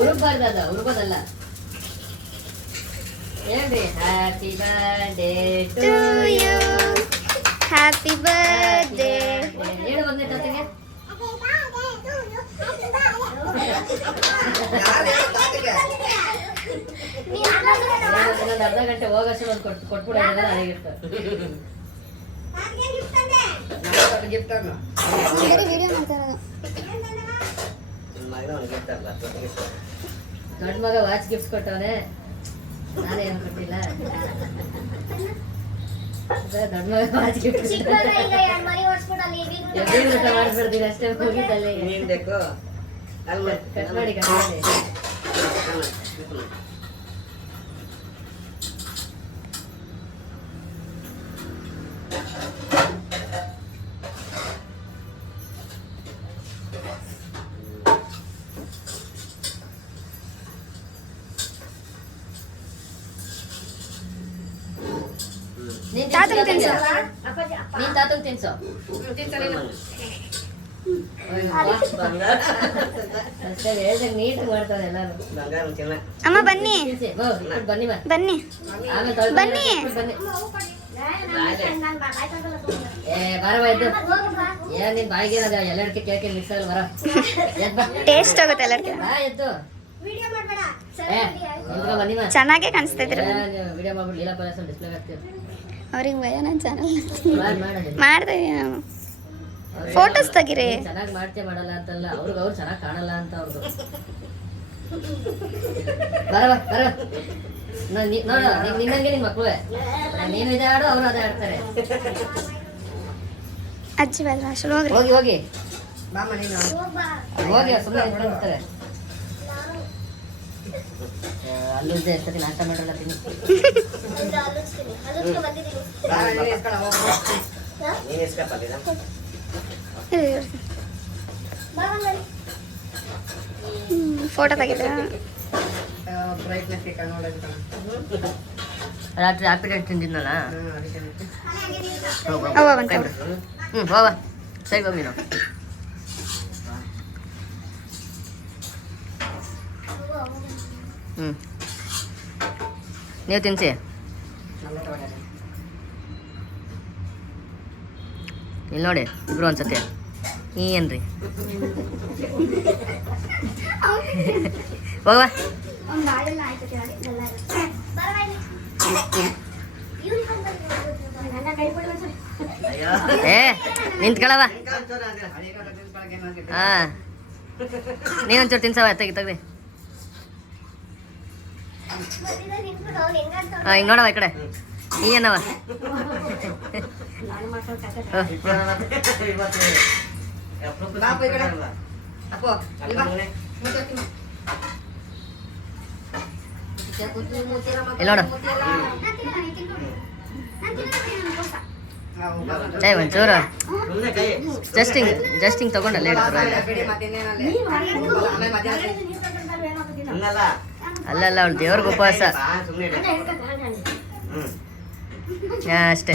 ಉರುಬಾರ್ದು, ಅದು ಉರುಬೋದಲ್ಲ. ಹೇಳ್ರಿ happy birthday to you, happy birthday. ಹೇಳು ಒಂದೇ ಜೊತೆಗೆ. ಇನ್ನೊಂದು ಅರ್ಧ ಗಂಟೆ ಹೋಗೋಷ್ಟು ಒಂದು ಕೊಟ್ಬಿಡೋದಿಲ್ಲ ನನಗಿರ್ತ. ದೊಡ್ಡ ಮಗ ವಾಚ್ ಗಿಫ್ಟ್ ಕೊಟ್ಟವನೆ, ನಾನೇನು ಕೊಟ್ಟಿಲ್ಲ. ದೊಡ್ಡ ಮಗ ವಾಚ್ ಗಿಫ್ಟ್ ಮಾಡಿಸ್ಬಿಡ್ತೀನಿ ಅಷ್ಟೇ, ಮುಗಿತಲ್ಲೇ. ಕಟ್ ಮಾಡಿ ಕಟ್ ಮಾಡಿ. ನೀನ್ ತಾತಂಗ್ ತಿನ್ಸು. ಹೇಳ್ದಂಗ ನೀಟ್ ಮಾಡ್ತಾನೆ ಎಲ್ಲಾರು. ಅಮ್ಮ ಬನ್ನಿ ಬನ್ನಿ ಬನ್ನಿ ಬನ್ನಿ. ಬರಬಾಯ್ತು ಏನ್ ನಿನ್ ಬಾಯಿಗೆ ಎಲ್ಲಡ್ಕೆ ಕೇಳ್ಕೆ ಮಿಕ್ಸ್ ಆಗಲ್ಲ. ಬರ ಟೇಸ್ಟ್ ಆಗುತ್ತೆ ಎಲ್ಲರಿಗೆ. ಎದ್ದು ಬನ್ನಿ. ಚೆನ್ನಾಗೇ ಕಾಣಿಸ್ತಾ ಇದ್ರು. ವಿಡಿಯೋ ಮಾಡ್ಬಿಟ್ಟು ಲೀಲಾ ಪ್ಯಾಲೇಸ್ ಡಿಸ್ಪ್ಲೇ ಆಗ್ತೀವಿ. ಅವ್ರಿಗೆ ಭಯ ನನ್ನ ಚಾನಲ್ ಮಾಡ್ತಾ ಇದೀನಿ ನಾನು. ಫೋಟೋಸ್ ತೆಗಿರಿ. ಚೆನ್ನಾಗಿ ಮಾಡ್ತೇ ಮಾಡಲ್ಲ ಅಂತಲ್ಲ, ಅವ್ರಿಗೆ ಅವ್ರು ಚೆನ್ನಾಗಿ ಕಾಣಲ್ಲ ಅಂತ ಅವ್ರದ್ದು. ಬರವ ಬರ ನೋಡ, ನಿನ್ನಂಗೆ ನಿನ್ ಮಕ್ಳುವೆ. ನೀನು ಇದೇ ಆಡು, ಅವ್ರು ಅದೇ ಆಡ್ತಾರೆ. ಅಜ್ಜಿ ಬಲ್ಲ ಅಷ್ಟು ಹೋಗ್ರಿ. ಹೋಗಿ ಹೋಗಿ ಬಾಮ, ನೀನು ಹೋಗಿ ಸುಮ್ಮನೆ ನಿಂತ್ಕೊಂಡಿರ್ತಾರೆ. ಅಲ್ಲುದ್ದೆ ಎಷ್ಟೊತ್ತಿ ನಾಷ್ಟ ಮಾಡಲ್ಲ ತಿನ್ನಿ. ಫೋಟೋ ತೆಗಿದ್ರ ರಾತ್ರಿ ಆಪಿಟೇಟ್ ತಿಂದಿದ್ನಲ್ಲ. ಅವ ಬಂತ. ಹೋಗ ಸರಿ ಹೋಗಿ ನೀನು. ನೀವು ತಿನ್ಸಿ. ಇಲ್ಲಿ ನೋಡಿ ಇಬ್ರು ಒಂದ್ಸತಿ ಏನ್ರಿ ಹೋಗ. ಏ ನಿಂತ್ಕೊಳವ. ಹಾ ನೀನೊಂಚೂರು ತಿನ್ಸವ, ತೆಗ್ದಿ. ಹಿಂಗೆ ನೋಡವ ಈ ಕಡೆ. ಏನವ ನೋಡ. ಏ ಒಂಚೂರು ಜಸ್ಟಿಂಗ್ ತಗೊಂಡಲ್ಲ ಅಲ್ಲಲ್ಲ, ಅವಳು ದೇವ್ರಿಗೆ ಉಪವಾಸ ಅಷ್ಟೇ.